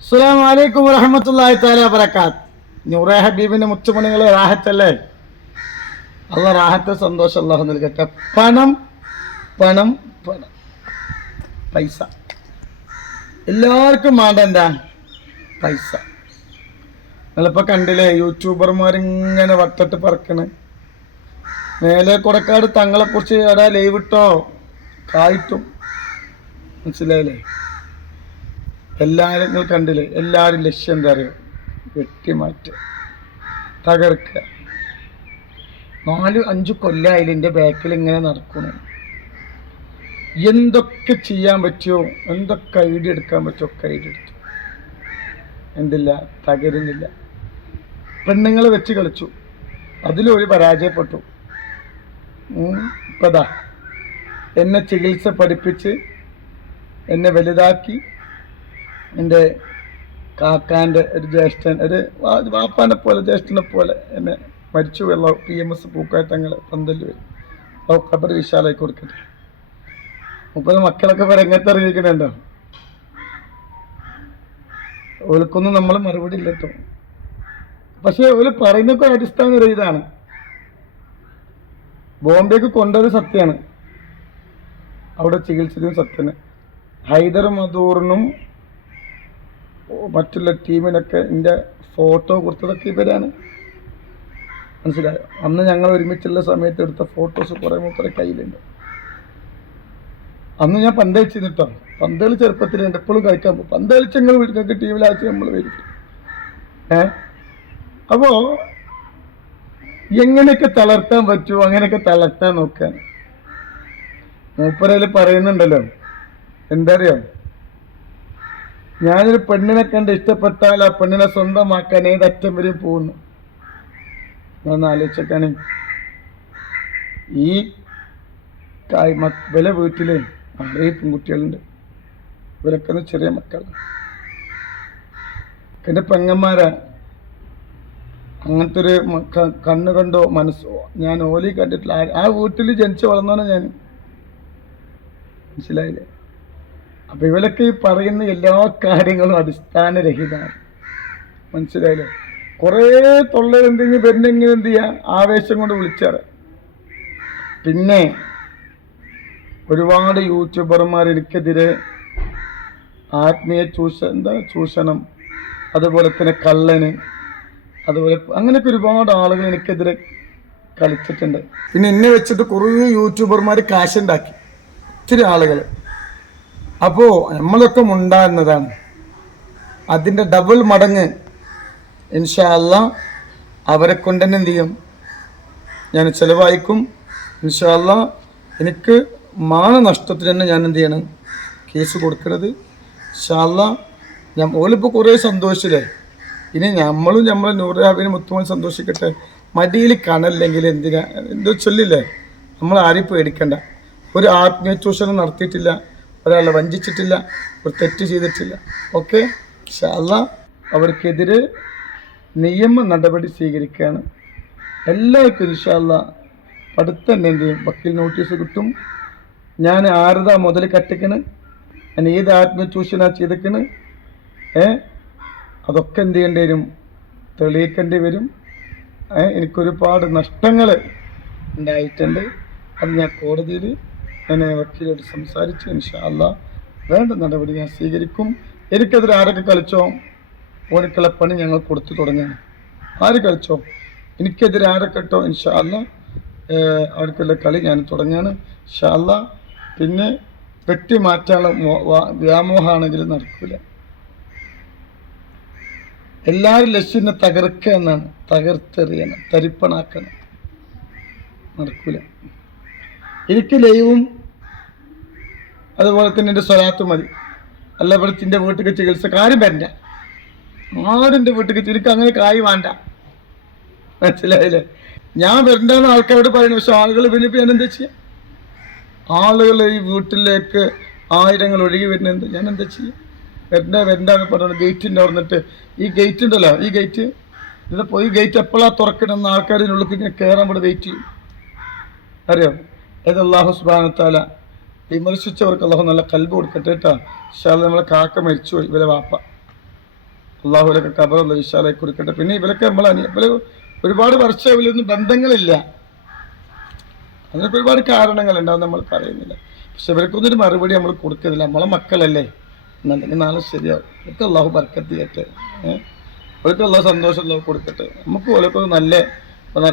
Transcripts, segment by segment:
അസ്സാം വലൈക്കും വറഹമത്തല്ലാഹി താല വരക്കാത്ത് നൂറെ ഹബീബിന്റെ മുത്തുമണികളെ റാഹത്തല്ലേ? അല്ല റാഹത്തെ സന്തോഷം അള്ളാഹു നൽകട്ടെ. പണം പണം പണം. പൈസ. എല്ലാവർക്കും വേണ്ട എന്താ? പൈസ. നിങ്ങളിപ്പോൾ കണ്ടില്ലേ യൂട്യൂബർമാരിങ്ങനെ വട്ടിട്ട് പറക്കണ്. മേലെ കൊടക്കാട് തങ്ങളെ കുറിച്ച് എടാ ലൈവ് കായിട്ടും. മനസ്സിലായില്ലേ? എല്ലാവരും നിങ്ങൾ കണ്ടില്ലേ? എല്ലാവരും ലക്ഷ്യം എന്താ അറിയുക വെട്ടിമാറ്റുക തകർക്കുക നാല് അഞ്ചു കൊല്ലായാലും എന്റെ ബാക്കിൽ ഇങ്ങനെ നടക്കുന്നു എന്തൊക്കെ ചെയ്യാൻ പറ്റുമോ എന്തൊക്കെ ഐഡിയ എടുക്കാൻ പറ്റുമോ ഒക്കെ ഐഡിയ എടുത്തു. എന്തില്ല? തകരുന്നില്ല. പെണ്ണുങ്ങളെ വെച്ച് കളിച്ചു. അതിലൊരു പരാജയപ്പെട്ടു. ഇപ്പതാ. എന്നെ ചികിത്സ പഠിപ്പിച്ച് എന്നെ വലുതാക്കി എന്റെ കാക്കാന്റെ ഒരു ജ്യേഷ്ഠൻ ഒരു വാപ്പാനെ പോലെ ജ്യേഷ്ഠനെ പോലെ എന്നെ മരിച്ചു വെള്ള പി എം എസ് പൂക്കാറ്റങ്ങൾ പന്തൽ വരും. ഓ ഖബർ വിശാലായി കൊടുക്കട്ടെ. മുപ്പത് മക്കളൊക്കെ വരെ രംഗത്ത് ഇറങ്ങിക്കണുണ്ടോ ഓൽക്കൊന്നും നമ്മൾ മറുപടി ഇല്ല കേട്ടോ പക്ഷെ ഓൽ പറയുന്നൊക്കെ അടിസ്ഥാന ഒരു ഇതാണ്. ബോംബെക്ക് കൊണ്ടുവരുന്നത് സത്യമാണ് അവിടെ ചികിത്സിച്ചതും സത്യന് ഹൈദർ മധൂറിനും മറ്റുള്ള ടീമിനൊക്കെ എന്റെ ഫോട്ടോ കൊടുത്തതൊക്കെ ഇവരാണ്. മനസ്സിലായോ? അന്ന് ഞങ്ങൾ ഒരുമിച്ചുള്ള സമയത്ത് എടുത്ത ഫോട്ടോസ് കുറേ മൂപ്പറെ കയ്യിലുണ്ട്. അന്ന് ഞാൻ പന്ത് കളിച്ചിരുന്നിട്ടോ പന്ത് കളി ചെറുപ്പത്തിലുണ്ട്. എപ്പോഴും കളിക്കാൻ പോകും പന്ത് കളിച്ച് ഞങ്ങൾ വീട്ടിലേക്ക് ടീമിലാഴ്ച നമ്മൾ വരും. ഏ? അപ്പോൾ എങ്ങനെയൊക്കെ തളർത്താൻ പറ്റുമോ? അങ്ങനെയൊക്കെ തളർത്താൻ നോക്കാൻ മൂപ്പരയിൽ പറയുന്നുണ്ടല്ലോ. എന്താ അറിയോ? ഞാനൊരു പെണ്ണിനെ കണ്ട് ഇഷ്ടപ്പെട്ടാൽ ആ പെണ്ണിനെ സ്വന്തമാക്കാൻ ഏതറ്റം വരെയും പോകുന്നു. ഞാൻ ആലോചിച്ചേക്കാണ്. ഈ കായ് വീട്ടിലെ ആറേ പെൺകുട്ടികളുണ്ട്. ഇവരൊക്കെ ഒന്ന് ചെറിയ മക്കളാണ്. എന്റെ പെങ്ങന്മാരാ. അങ്ങനത്തെ ഒരു കണ്ണ് കണ്ടോ മനസ്സോ ഞാൻ ഓലി കണ്ടിട്ടില്ല. ആ- വീട്ടിൽ ജനിച്ചു വളർന്നോനെ ഞാൻ മനസ്സിലായില്ലേ? അപ്പൊ ഇവരൊക്കെ ഈ പറയുന്ന എല്ലാ കാര്യങ്ങളും അടിസ്ഥാനരഹിതമാണ്. മനസ്സിലായില്ലേ? കുറേ തൊള്ളൽ എന്തെങ്കിലും വരുന്നെങ്കിൽ എന്ത് ചെയ്യാ? ആവേശം കൊണ്ട് വിളിച്ചാറ് പിന്നെ ഒരുപാട് യൂട്യൂബർമാർ എനിക്കെതിരെ ആത്മീയ ചൂഷ എന്താ ചൂഷണം അതുപോലെ തന്നെ കള്ളന് അതുപോലെ അങ്ങനെയൊക്കെ ഒരുപാട് ആളുകൾ എനിക്കെതിരെ കളിച്ചിട്ടുണ്ട്. പിന്നെ എന്നെ വെച്ചിട്ട് കുറേ യൂട്യൂബർമാർ കാശുണ്ടാക്കി. ഒത്തിരി ആളുകൾ അപ്പോൾ നമ്മളൊക്കെ ഉണ്ടാകുന്നതാണ് അതിന്റെ ഡബിൾ മടങ്ങ് ഇൻഷാല്ല അവരെ കൊണ്ട് തന്നെ എന്ത് ചെയ്യും? ഞാൻ ചിലവായിക്കും. ഇൻഷാല്ല എനിക്ക് മാനനഷ്ടത്തിന് തന്നെ ഞാൻ എന്ത് ചെയ്യണം? കേസ് കൊടുക്കരുത്. ഇൻഷാല്ല ഞാൻ ഓലിപ്പോൾ കുറേ സന്തോഷിച്ചില്ലേ? ഇനി നമ്മളും നമ്മളെ നൂറാബിനും മുത്തുമോൻ സന്തോഷിക്കട്ടെ. മടിയിൽ കണല്ലെങ്കിൽ എന്തിനാ? എന്തോ ചൊല്ലില്ലേ? നമ്മൾ ആരെയും പേടിക്കണ്ട. ഒരു ആത്മീയ ചൂഷണം നടത്തിയിട്ടില്ല. ഒരാളെ വഞ്ചിച്ചിട്ടില്ല ഒരു തെറ്റ് ചെയ്തിട്ടില്ല. ഓക്കെ? അല്ല അവർക്കെതിരെ നിയമ നടപടി സ്വീകരിക്കുകയാണ്. എല്ലാവർക്കും ഇൻഷാല്ല അടുത്ത തന്നെ എന്ത് ചെയ്യും വക്കീൽ നോട്ടീസ് കിട്ടും. ഞാൻ ആരതാ മുതൽ കട്ടിക്കണ് ഞാൻ ഏത് ആത്മചൂഷനാണ് ചെയ്തേക്കണ്? ഏ? അതൊക്കെ എന്ത് ചെയ്യേണ്ടി വരും? തെളിയിക്കേണ്ടി വരും. എനിക്കൊരുപാട് നഷ്ടങ്ങൾ ഉണ്ടായിട്ടുണ്ട്. അത് ഞാൻ കോടതിയിൽ ഞാൻ വക്കീലോട് സംസാരിച്ച് ഇൻഷാല്ല വേണ്ട നടപടി ഞാൻ സ്വീകരിക്കും. എനിക്കെതിരെ ആരൊക്കെ കളിച്ചോ? ഓടിക്കുള്ള പണി ഞങ്ങൾ കൊടുത്തു തുടങ്ങുകയാണ്. ആര് കളിച്ചോ? എനിക്കെതിരെ ആരൊക്കെ ഇട്ടോ? ഇൻഷാല്ല അവർക്കുള്ള കളി ഞാൻ തുടങ്ങുകയാണ്. ഇൻഷാല്ല പിന്നെ വെട്ടി മാറ്റാനുള്ള വ്യാമോഹമാണെങ്കിലും നടക്കില്ല എല്ലാവരും ലക്ഷ്യനെ തകർക്കുക എന്നാണ്. തകർത്തെറിയണം തരിപ്പണാക്കണം. നടക്കൂല. എനിക്ക് ലൈവും അതുപോലെ തന്നെ എന്റെ സ്വലാത്ത് മതി. അല്ല ഇവിടെ എന്റെ വീട്ടിൽ ചികിത്സക്ക് ആരും വരണ്ട. ആരും എന്റെ വീട്ടിൽ എനിക്ക് അങ്ങനെ കായ് വേണ്ട. മനസ്സിലായില്ലേ? ഞാൻ വരണ്ടെന്ന് ആൾക്കാരോട് പറയുന്നു. പക്ഷെ ആളുകൾ പിന്നെ ഞാൻ എന്താ ചെയ്യാം? ആളുകൾ ഈ വീട്ടിലേക്ക് ആയിരങ്ങൾ ഒഴുകി വരുന്നുണ്ട് ഞാൻ എന്താ ചെയ്യാം? വരണ്ട വരണ്ടെന്ന് പറഞ്ഞു ഗേറ്റിന്റെ അവിടെ ഈ ഗേറ്റ് ഉണ്ടല്ലോ ഈ ഗേറ്റ് ഇതിപ്പോൾ ഈ ഗേറ്റ് എപ്പോഴാണ് തുറക്കണമെന്ന് ആൾക്കാരിനുള്ളിൽ ഇങ്ങനെ കയറാൻ ഇവിടെ വെയിറ്റ് ചെയ്യും. അറിയാം? ഏത് അള്ളാഹു സുബാനത്താല വിമർശിച്ചവർക്ക് അള്ളാഹു നല്ല കൽബ് കൊടുക്കട്ടെ കേട്ടോ പക്ഷേ നമ്മളെ കാക്ക മരിച്ചുപോയി ഇവരെ വാപ്പ. അള്ളാഹുലൊക്കെ കബറുള്ള വിശാലായി കൊടുക്കട്ടെ. പിന്നെ ഇവരൊക്കെ നമ്മൾ അനിയ ഒരുപാട് വർഷം ഇവരൊന്നും ബന്ധങ്ങളില്ല. അതിനൊക്കെ ഒരുപാട് കാരണങ്ങളുണ്ടാവും നമ്മൾ പറയുന്നില്ല. പക്ഷെ ഇവർക്കൊന്നും ഒരു മറുപടി നമ്മൾ കൊടുക്കുന്നില്ല. നമ്മളെ മക്കളല്ലേ? എന്നുണ്ടെങ്കിൽ നാളെ ശരിയാവും. ഇവർക്ക് അള്ളാഹു ബർക്കത്ത് ചെയ്യട്ടെ ഇവർക്ക് അള്ളാഹു സന്തോഷം അള്ളാഹു കൊടുക്കട്ടെ. നമുക്ക് ഓലൊക്കെ നല്ല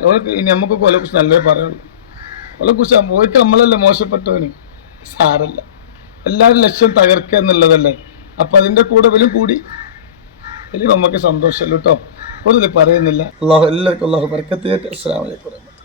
ഓലക്ക് ഇനി നമുക്ക് ഓലെ കുറിച്ച് നല്ലതേ പറയുള്ളൂ. ഓലെ കുറിച്ച് ഓർക്ക് നമ്മളല്ലേ മോശപ്പെട്ടവന്. സാരല്ല. എല്ലാവരും ലക്ഷ്യം തകർക്കുക എന്നുള്ളതല്ലേ. അപ്പം അതിന്റെ കൂടെ വലിയ കൂടി. വലിയ നമുക്ക് സന്തോഷമല്ലോ കേട്ടോ കൂടുതൽ പറയുന്നില്ല. അള്ളാഹു എല്ലാവർക്കും അള്ളാഹു പറക്കത്തേറ്റ് അസ്സാം വലൈക്കും